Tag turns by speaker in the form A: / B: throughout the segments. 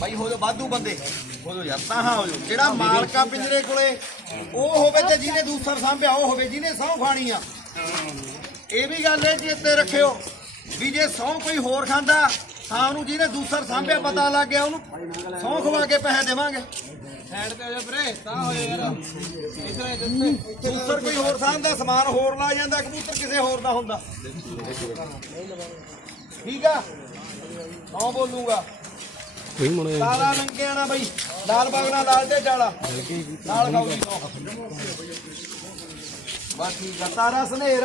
A: ਭਾਈ ਹੋ ਜਾ ਵਾਧੂ ਬੰਦੇ। ਹੋ ਜਾ ਯਾਰ ਤਾਂ ਹਾਂ ਹੋ ਜਾ ਜਿਹੜਾ ਮਾਲਕਾ ਪਿੰਜਰੇ ਕੋਲੇ ਉਹ ਹੋਵੇ ਤੇ ਜਿਹਨੇ ਦੂਸਰ ਸਾਂਭਿਆ ਉਹ ਹੋਵੇ ਜਿਹਨੇ ਸਹੁੰ ਖਾਣੀ ਆ। ਇਹ ਵੀ ਗੱਲ ਇਹ ਚੇਤੇ ਰੱਖਿਓ ਵੀ ਜੇ ਸਹੁੰ ਕੋਈ ਹੋਰ ਖਾਂਦਾ ਸ਼ਾਮ ਨੂੰ ਜਿਹਨੇ ਦੂਸਰ ਸਾਂਭਿਆ ਪਤਾ ਲੱਗ ਗਿਆ ਉਹਨੂੰ ਸਹੁੰ ਖਵਾ ਕੇ ਪੈਸੇ ਦੇਵਾਂਗੇ।
B: ਸਾਈਡ ਤੇ ਹੋ ਜਾ ਵੀਰੇ ਤਾਂ ਹੋ ਜਾ ਯਾਰ। ਇਧਰ ਇੱਥੇ
A: ਦੂਸਰ ਕੋਈ ਹੋਰ ਸਾਂਭਦਾ ਸਮਾਨ ਹੋਰ ਲਾ ਜਾਂਦਾ ਕਬੂਤਰ ਕਿਸੇ ਹੋਰ ਦਾ ਹੁੰਦਾ। ਠੀਕ ਆ? ਹਾਂ ਬੋਲੂਗਾ।
C: ਕੋਈ ਮਣੇ
A: ਤਾਰਾ ਲੰਕਿਆ ਨਾ ਬਈ। ਲਾਲ ਬਾਗਣਾ ਲਾਲ ਤੇ ਜਾਲਾ। ਨਾਲ ਖਾਓ ਜੀ। ਬਸ ਠੀਕ ਆ ਤਾਰਾ ਸਨੇਰ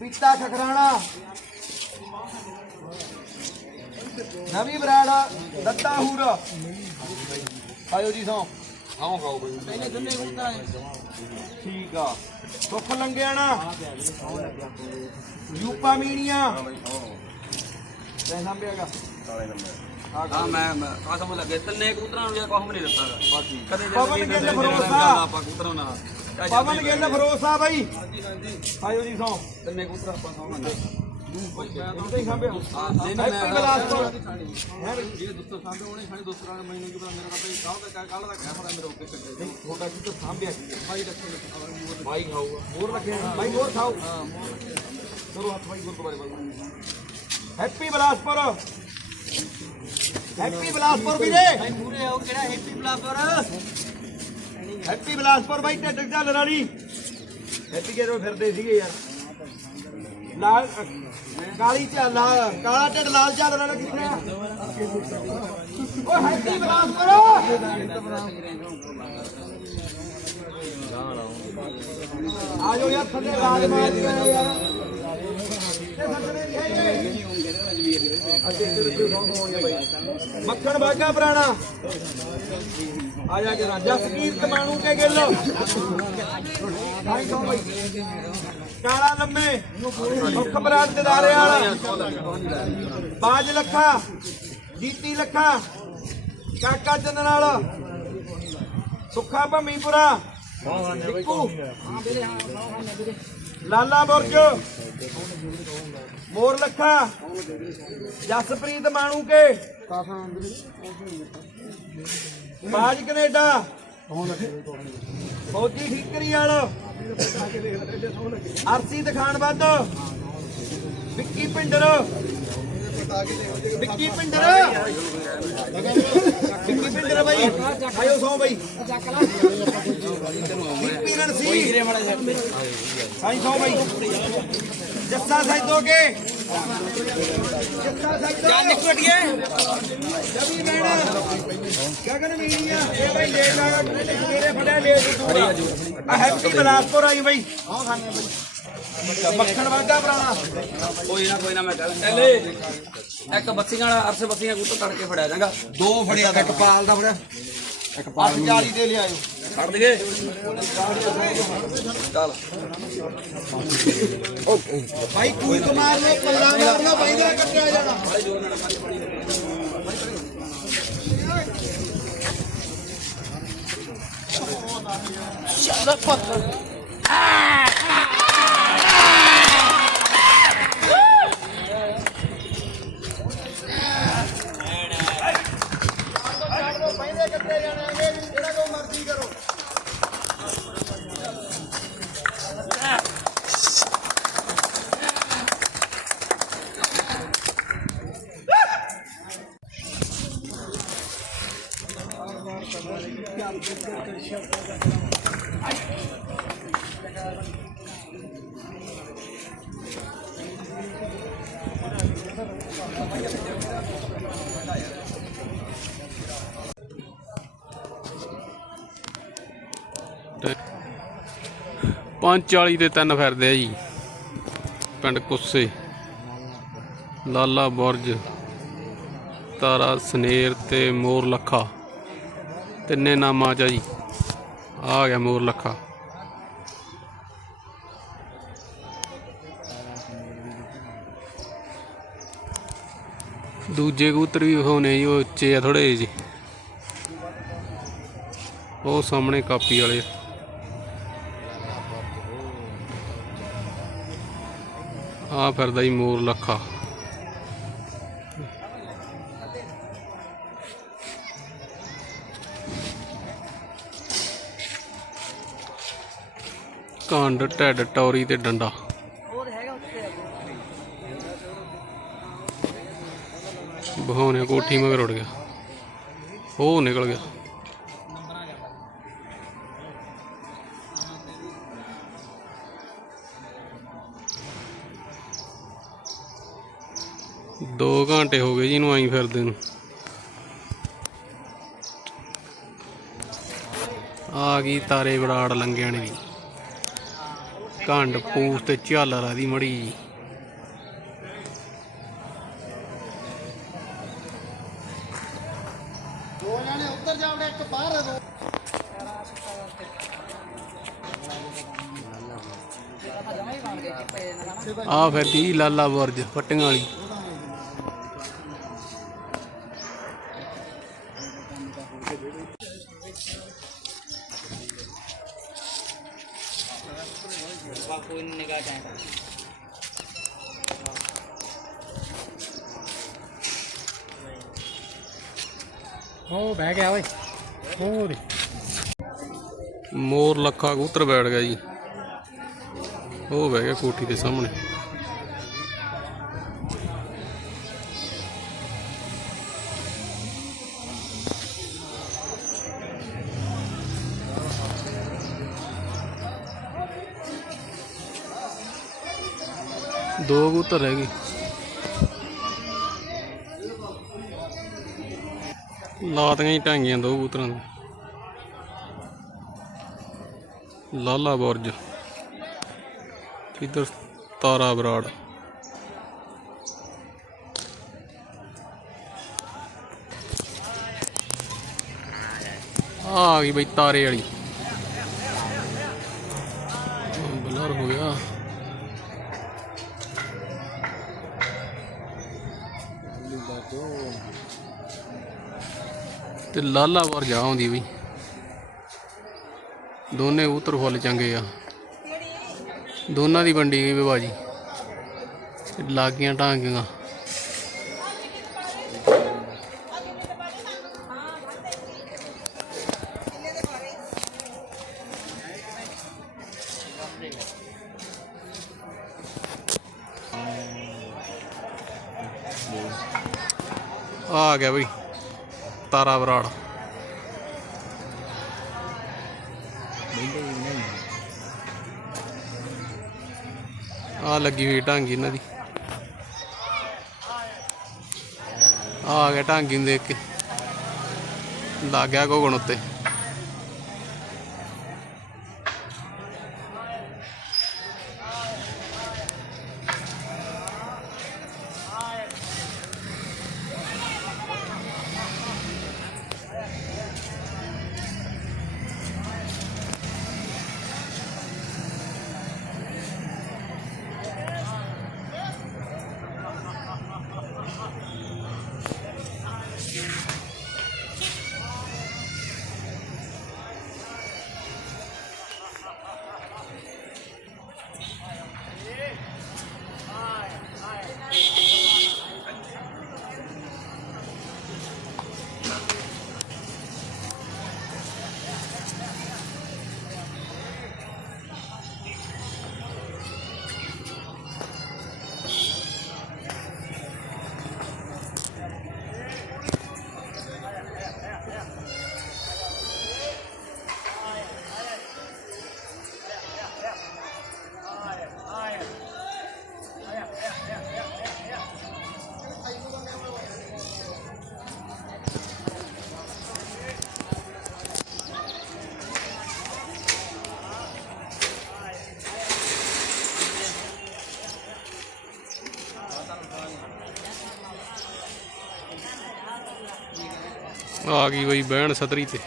A: ਪੀਤਾ ਖਖਰਾਣਾ ਨਵੀਂ ਬਰਾੜ ਦੱਤਾ ਹੂਰ। ਆਇਓ ਜੀ ਸੌ। ਆਓ ਖਾਓ ਬਈ।
B: ਪਹਿਲੇ ਦੁੰਨੇ ਗੁੰਦਾ
A: ਠੀਕ ਆ। ਸੁੱਖ ਲੰਗਿਆਣਾ ਯੂਪਾ ਮੀਣੀਆਂ। ਤੈਂ ਸੰਭਿਆਗਾ
B: ਹਾਂ ਮੈਂ ਮੈਂ ਆ ਸਮਝ ਲੱਗੇ। ਤਿੰਨੇ ਕਬੂਤਰਾਂ ਨੂੰ ਯਾਰ ਕੁਝ ਨਹੀਂ ਦਿੱਤਾ ਗਾ।
A: ਬਸ ਠੀਕ
B: ਕਦੇ
A: ਪਵਨ ਗਿੱਲ
B: ਦਿੰਦੇ
A: ਫਰੋਸਾ।
B: ਆਪਾਂ ਕਬੂਤਰਾਂ ਨਾਲ ਚਾਹੇ
A: ਪਵਨ
B: ਜਾਂਦੇ
A: ਗਿੱਲ ਫਰੋਸਾ ਬਾਈ। ਆਇਓ ਜੀ ਸੌ।
B: ਤਿੰਨੇ ਕਬੂਤਰ ਆਪਾਂ ਸੌਂਗੇ
A: ਉਹਦੇ ਹੀ ਸੰਭਿਆ
B: ਨਹੀਂ
A: ਹੈਪੀ ਬਲਾਸਪੁਰ
B: ਹੈ ਜੇ ਦੋਸਤੋ ਸਾਹਮਣੇ ਉਹਨੇ ਖਾਣੀ ਦੋਸਤੋ ਨਾਲ ਮੈਨੂੰ ਕੀ ਪਤਾ ਮੇਰਾ ਤਾਂ ਭਾਈ ਕਾਹ ਦਾ ਕੱਲ ਦਾ ਕਹਿ ਪਤਾ ਮੇਰੇ ਉੱਤੇ ਚੱਲੇ।
A: ਤੁਹਾਡਾ ਕੀ ਤਾਂ ਸੰਭਿਆ
B: ਭਾਈ ਰੱਖੇ
A: ਬਾਈ ਖਾਊਗਾ। ਹੋਰ ਰੱਖਿਆ ਬਾਈ ਹੋਰ ਖਾਓ। ਚਲੋ ਹੱਥ ਬਾਈ ਗੁਰਦੁਆਰੇ ਵੱਲ। ਹੈਪੀ ਬਲਾਸਪੁਰ ਹੈਪੀ ਬਲਾਸਪੁਰ ਵੀਰੇ।
B: ਪੂਰੇ ਉਹ ਕਿਹੜਾ ਹੈਪੀ ਬਲਾਫਰ
A: ਹੈਪੀ ਬਲਾਸਪੁਰ ਬਾਈ ਢਿੱਡ ਝੱਲ ਵਾਲੀ। ਹੈਪੀ ਕਿਹੜੇ ਫਿਰਦੇ ਸੀਗੇ ਯਾਰ? ਲਾਲ ਕਾਲੀ ਝੱਲ ਲਾਲ ਕਾਲਾ ਢਿੱਡ ਲਾਲ ਝੱਲ ਵਾਲਾ ਕਿੱਥੇ ਆ? ਓ ਹੈਪੀ ਬਲਾਸਪੁਰ ਆ ਜਾਓ ਯਾਰ ਥੱਲੇ ਰਾਜ ਮਾਰ ਯਾਰ। ਇਹ ਸੱਜਣੇ ਵੀ ਹੈਗੇ। ਅੱਗੇ ਇੱਧਰ ਇੱਧਰ ਸੌਂ ਸੌਂ ਹੋਣਗੇ ਬਾਈ। ਮੱਖਣ ਬਾਗਾ ਪੁਰਾਣਾ। ਆ ਜਾ ਕੇ ਜਸਕੀਰ ਤਮਾਣੂ ਕੇ ਗਿੱਲ। ਕਾਲਾ ਲੰਮੇ, ਮੁੱਖ ਬਰਾੜ ਦੇ ਦਾਰੇ ਵਾਲਾ। ਬਾਜ ਲੱਖਾ, ਜੀਤੀ ਲੱਖਾ, ਕਾਕਾ ਚੰਨ ਨਾਲ ਸੁੱਖਾ ਭੰਮੀਪੁਰਾ ਟਿੱਕੂ ਲਾਲਾ ਬੁਰਜ। ਮੋਰ ਲੱਖਾ। ਜਸਪ੍ਰੀਤ ਮਾਣੂ ਕੇ। ਬਾਜ ਕੈਨੇਡਾ। ਫੌਜੀ ਠੀਕਰੀ ਵਾਲ ਅਰਸੀ ਦਿਖਾਣ ਵੱਧ। ਵਿੱਕੀ ਪਿੰਡਰ। ਵਿੱਕੀ ਪਿੰਡਰ। ਵਿੱਕੀ ਪਿੰਡਰ ਬਾਈ। ਆਇਓ ਸੌ ਬਾਈ। ਵਿੱਕੀ ਰਣਸੀ ਸਾਈ ਸੌ ਬਾਈ। ਜੱਸਾ ਸਾਈਦੋ ਕੇ। ਜੱਸਾ ਸਾਈਦੋ ਜਾਨ ਨਿਕਟੀਏ ਜਬੀ ਮੈਣਾ ਗਗਨ ਮੀਡੀਆ ਇਹ ਬਾਈ ਲੈ ਜਾ ਮੇਰੇ ਫੜਿਆ ਲੈ ਤੂੰ ਆ। ਹੈਪੀ ਬਲਾਸਪੁਰ ਆਈ ਬਾਈ ਹਾਂ ਖਾਣੇ ਬਾਈ। ਮੱਖਣ ਵਾਗਾ ਪੁਰਾਣਾ
B: ਕੋਈ ਨਾ ਕੋਈ ਨਾ ਮੈਂ ਕਹਿ ਚੱਲੇ। ਇੱਕ ਬੱਸੀਆਂ ਵਾਲਾ ਅਰਸੇ ਬੱਸੀਆਂ ਕਬੂਤਰ ਤੜਕੇ ਫੜਿਆ ਜਾਂਗਾ
A: ਦੋ ਫੜਿਆ ਇੱਕ ਪਾਲ ਦਾ ਫੜਿਆ। ਇੱਕ ਪਾਲ 40 ਦੇ ਲਿਆਇਓ।
B: ਫੜ ਲਈਏ ਚੱਲ।
A: ਭਾਈ ਕੋਈ ਕਮਾਲ ਨੇ ਪੱਲਾ ਮਾਰਨਾ ਬਾਈ ਦਾ ਕੱਟਿਆ ਜਾਣਾ। ਪਹਿਲੇ
C: 540 ਦੇ ਤਿੰਨ ਫਿਰਦੇ ਆ ਜੀ। ਪਿੰਡ ਕੁੱਸੇ, ਲਾਲਾ ਬੁਰਜ, ਤਾਰਾ ਸਨੇਰ ਤੇ ਮੋਰ ਲੱਖਾ। ਤਿੰਨੇ ਨਾਮਾਂ ਚ ਜੀ। ਆ ਗਿਆ ਮੋਰ ਲੱਖਾ। ਦੂਜੇ ਕਬੂਤਰ ਵੀ ਹੋਣੇ ਜੀ, ਉਹ ਉੱਚੇ ਆ ਥੋੜੇ ਜੀ। ਉਹ ਸਾਹਮਣੇ ਕਾਪੀ ਵਾਲੇ ਆ ਫਿਰਦਾ ਜੀ ਮੋਰ ਲੱਖਾ। ਕਾਂਡ, ਢੱਡ, ਟੌਰੀ ਤੇ ਡੰਡਾ। ਬਹਾਉਣੇ ਕੋਠੀ ਮਗਰ ਉੜ ਗਿਆ। ਉਹ ਨਿਕਲ ਗਿਆ। ਦੋ ਘੰਟੇ ਹੋ ਗਏ ਜੀ ਇਹਨੂੰ ਆਈ ਫਿਰਦੇ ਨੂੰ। ਆ ਗਈ ਤਾਰੇ ਬਰਾੜ ਲੰਗਿਆਂ ਨੇ। ਵੀ ਕੰਡ ਪੂਸ ਤੇ ਝਾਲਰ ਆ ਦੀ ਮੜੀ।
A: ਦੋ ਜਣੇ ਉੱਧਰ ਜਾਵੜੇ ਇੱਕ ਬਾਹਰ ਦੋ
C: ਆ ਫਿਰਦੀ ਲਾਲਾ ਵਰਜ, ਫੱਟੀਆਂ ਵਾਲੀ।
D: ਹੋਰ
C: ਮੋਰ ਲੱਖਾ ਕਬੂਤਰ ਬੈਠ ਗਿਆ ਜੀ। ਉਹ ਬਹਿ ਗਿਆ ਕੋਠੀ ਦੇ ਸਾਹਮਣੇ। ਦੋ ਕਬੂਤਰ ਰਹਿ ਗਏ। ਲਾਤੀਆਂ ਹੀ ਟਾਂਗੀਆਂ ਦੋ ਕਬੂਤਰਾਂ ਨੂੰ। ਲਾਲਾ ਬੁਰਜ, ਇਧਰ ਤਾਰਾ ਬਰਾੜ। ਆ ਗਈ ਬਈ ਤਾਰੇ ਵਾਲੀ। ਬਲਰ ਹੋ ਗਿਆ। ਤੇ ਲਾਲਾ ਜਾ ਆਉਂਦੀ ਬਈ। ਦੋਨੇ ਉਤਰ ਫੁੱਲ ਚੰਗੇ ਆ। ਦੋਨਾਂ ਦੀ ਵੰਡੀ ਗਈ ਵਿਵਾਜੀ ਲਾਗੀਆਂ ਢਾਂਗੀਆਂ। ਆ ਗਿਆ ਬਈ। ਤਾਰਾ ਬਰਾੜ ਆ ਲੱਗੀ ਹੋਈ ਢਾਂਗੀ ਇਹਨਾਂ ਦੀ। ਆ ਗਿਆ ਢਾਂਗੀ ਨੂੰ ਦੇਖ ਕੇ। ਲੱਗ ਗਿਆ ਘੋਗਣ ਉੱਤੇ। ਆ ਗਈ ਬਈ ਬਹਿਣ ਸਤਰੀ ਤੇ।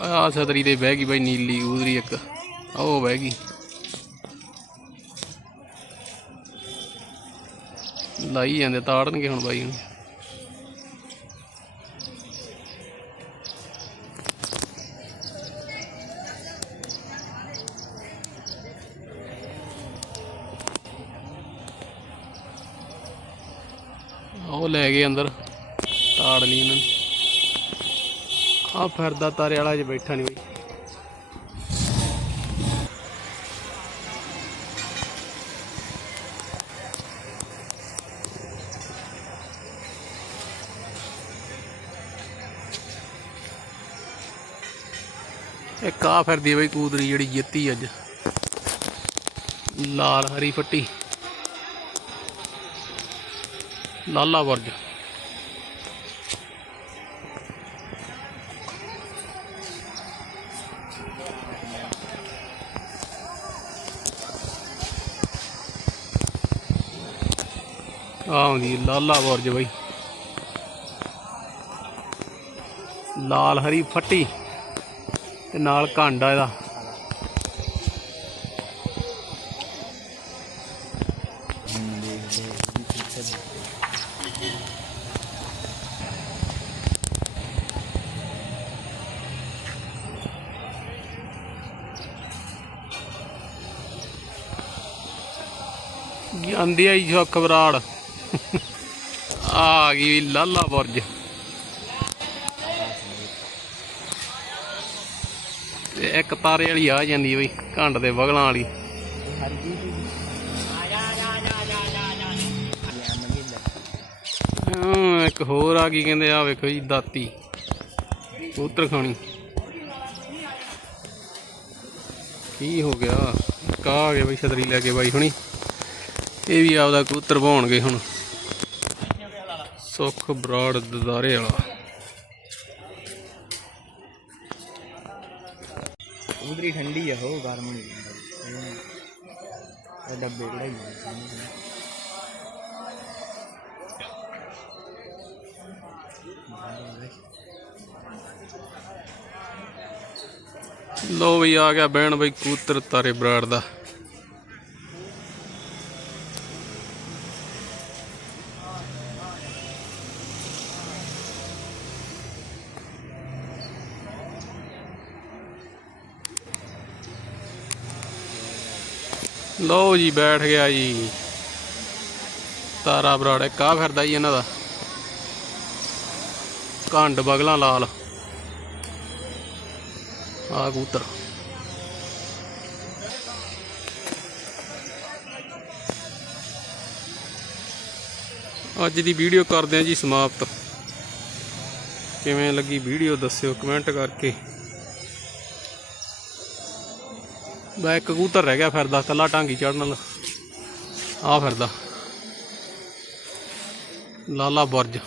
C: ਆ ਛਤਰੀ ਤੇ ਬਹਿ ਗਈ ਬਾਈ ਨੀਲੀ, ਉਧਰੀ ਇੱਕ। ਉਹ ਬਹਿ ਗਈ। ਲਾਈ ਜਾਂਦੇ, ਤਾੜਨਗੇ ਹੁਣ ਬਾਈ ਨੂੰ ਉਹ ਲੈ ਗਏ ਅੰਦਰ, ਤਾੜ ਲਈ ਇਹਨਾਂ ਨੇ। ਆ ਫਿਰਦਾ ਤਾਰੇ ਵਾਲਾ ਜੇ ਬੈਠਾ ਨਹੀਂ ਬਈ। ਇੱਕ ਆ ਫਿਰਦੀ ਬਈ ਕੂਦਰੀ ਜਿਹੜੀ ਜਿੱਤੀ ਅੱਜ। ਲਾਲ ਹਰੀ ਫੱਟੀ। ਲਾਲਾ ਵਰਜ ਆਉਂਦੀ ਲਾਲਾ ਬੁਰਜ ਬਈ। ਲਾਲ ਹਰੀ ਫੱਟੀ ਤੇ ਨਾਲ ਕਾਂਡਾ ਇਹਦਾ। ਆਂਦੀ ਆਈ ਜੋ ਖਬਰਾੜ। ਆ ਗਈ ਲਾਲਾ ਬੁਰਜ। ਤੇ ਇੱਕ ਤਾਰੇ ਵਾਲੀ ਆ ਜਾਂਦੀ ਬਈ ਘੰਡ ਦੇ ਬਗਲਾਂ ਵਾਲੀ।
E: ਹਰ
C: ਇੱਕ ਹੋਰ ਆ ਗਈ ਕਹਿੰਦੇ ਆ ਵੇਖੋ ਜੀ, ਦਾਤੀ। ਕਬੂਤਰ ਖਾਣੀ। ਕੀ ਹੋ ਗਿਆ? ਕਾ ਆ ਗਿਆ ਬਈ, ਛਤਰੀ ਲੈ ਕੇ ਬਾਈ ਹੁਣੀ। ਇਹ ਵੀ ਆਪਦਾ ਕਬੂਤਰ ਭਾਉਣਗੇ ਹੁਣ। ਸੁੱਖ ਬਰਾੜ ਦਦਾਰੇ ਵਾਲਾ।
E: ਉਧਰੀ ਠੰਡੀ ਆ ਹੋ ਗਰਮ ਨਹੀਂ ਹੁੰਦਾ ਇਹ ਡੱਬੇ ਕਢਾਈ
C: ਲੋ ਬਈ ਆ ਗਿਆ ਬਹਿਣ ਬਈ ਕਬੂਤਰ ਤਾਰੇ ਬਰਾੜ ਦਾ। ਲਓ ਜੀ, ਬੈਠ ਗਿਆ ਜੀ। ਤਾਰਾ ਬਰਾੜ, ਇੱਕ ਫਿਰਦਾ ਜੀ ਇਹਨਾਂ ਦਾ। ਘੰਡ ਬਗਲਾਂ ਲਾਲ। ਆ ਕਬੂਤਰ। ਅੱਜ ਦੀ ਵੀਡੀਓ ਕਰਦੇ ਹਾਂ ਜੀ ਸਮਾਪਤ। ਕਿਵੇਂ ਲੱਗੀ ਵੀਡੀਓ ਦੱਸਿਓ ਕਮੈਂਟ ਕਰਕੇ। ਬਾ ਇੱਕ ਕਬੂਤਰ ਰਹਿ ਗਿਆ ਫਿਰਦਾ ਕੱਲਾ ਟਾਂਗੀ ਚੜਨ ਵਾਲਾ। ਆ ਫਿਰਦਾ। ਲਾਲਾ ਬੁਰਜ।